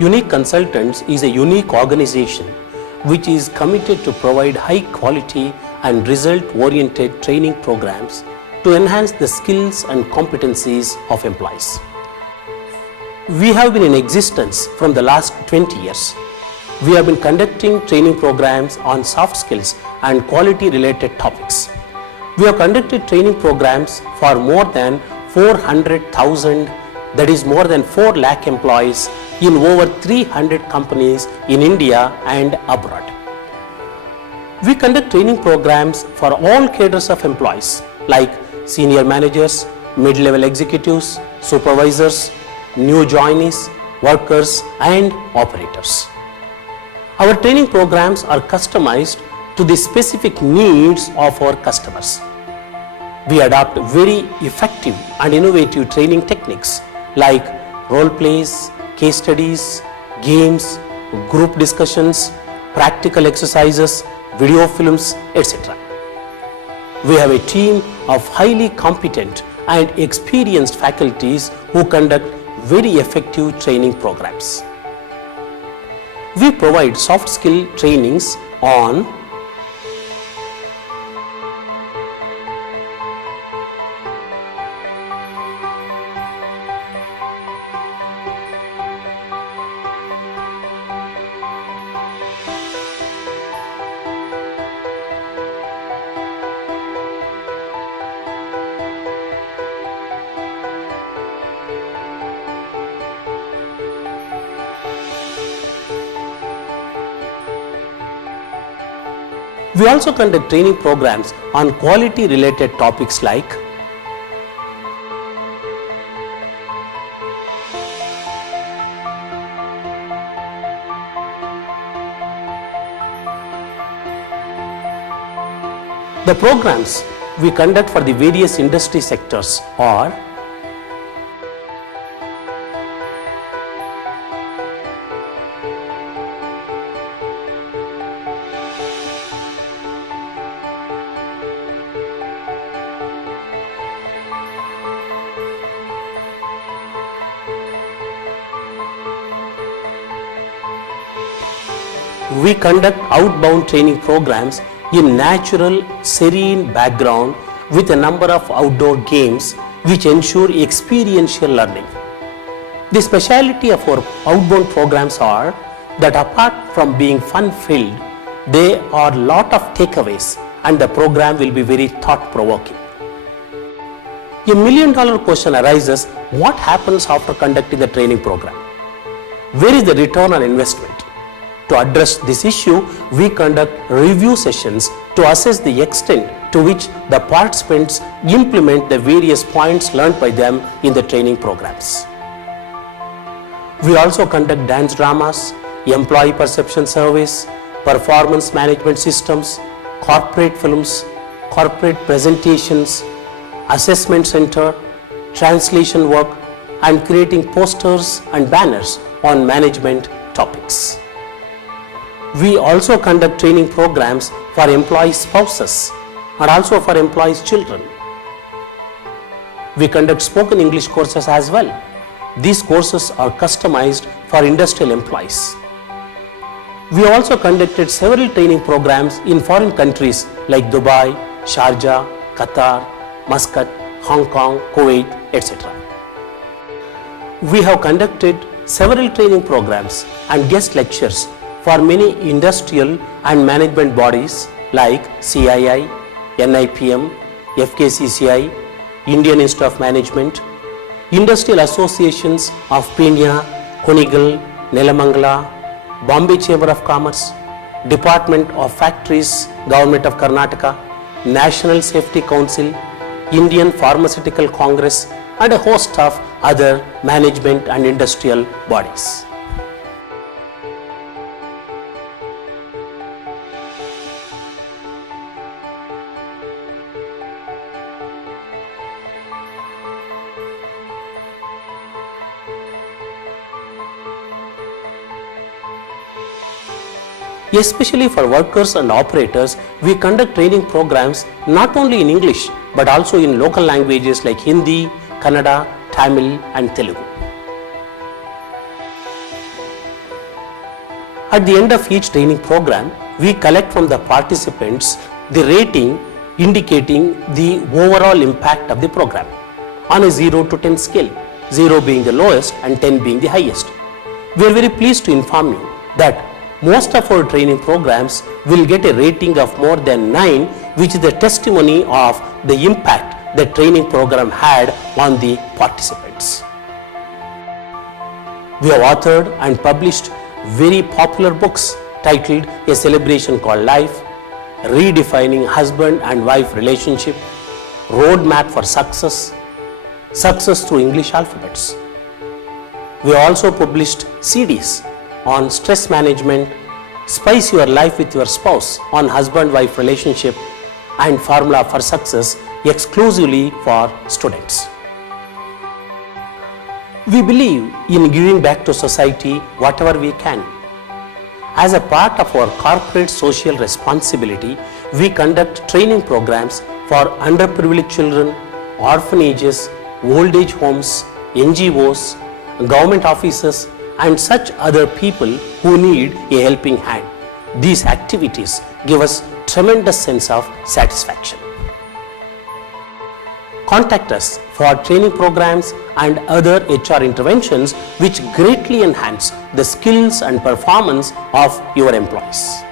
Unique Consultants is a unique organization which is committed to provide high quality and result-oriented training programs to enhance the skills and competencies of employees. We have been in existence from the last 20 years. We have been conducting training programs on soft skills and quality-related topics. We have conducted training programs for more than 400,000, that is more than 4 lakh employees in over 300 companies in India and abroad. We conduct training programs for all cadres of employees like senior managers, mid-level executives, supervisors, new joinees, workers and operators. Our training programs are customized to the specific needs of our customers. We adopt very effective and innovative training techniques like role plays, case studies, games, group discussions, practical exercises, video films, etc. We have a team of highly competent and experienced faculties who conduct very effective training programs. We provide soft skill trainings on We also conduct training programs on quality related topics like the programs we conduct for the various industry sectors are we conduct outbound training programs in natural, serene background with a number of outdoor games which ensure experiential learning. The speciality of our outbound programs are that apart from being fun-filled, there are lot of takeaways and the program will be very thought-provoking. A million-dollar question arises, what happens after conducting the training program? Where is the return on investment? To address this issue, we conduct review sessions to assess the extent to which the participants implement the various points learned by them in the training programs. We also conduct dance dramas, employee perception surveys, performance management systems, corporate films, corporate presentations, assessment center, translation work, and creating posters and banners on management topics. We also conduct training programs for employee spouses and also for employees' children. We conduct spoken English courses as well. These courses are customized for industrial employees. We also conducted several training programs in foreign countries like Dubai, Sharjah, Qatar, Muscat, Hong Kong, Kuwait, etc. We have conducted several training programs and guest lectures for many industrial and management bodies like CII, NIPM, FKCCI, Indian Institute of Management, industrial associations of Peenya, Kunigal, Nelamangala, Bombay Chamber of Commerce, Department of Factories, Government of Karnataka, National Safety Council, Indian Pharmaceutical Congress, and a host of other management and industrial bodies. Especially for workers and operators, we conduct training programs not only in English but also in local languages like Hindi, Kannada, Tamil and Telugu. At the end of each training program, we collect from the participants the rating indicating the overall impact of the program on a 0 to 10 scale, 0 being the lowest and 10 being the highest. We are very pleased to inform you that most of our training programs will get a rating of more than 9, which is the testimony of the impact the training program had on the participants. We have authored and published very popular books titled A Celebration Called Life, Redefining Husband and Wife Relationship, Roadmap for Success, Success Through English Alphabets. We also published CDs on stress management, Spice Your Life with Your Spouse on husband-wife relationship, and Formula for Success exclusively for students. We believe in giving back to society whatever we can. As a part of our corporate social responsibility, we conduct training programs for underprivileged children, orphanages, old age homes, NGOs, government offices, and such other people who need a helping hand. These activities give us tremendous sense of satisfaction. Contact us for training programs and other HR interventions which greatly enhance the skills and performance of your employees.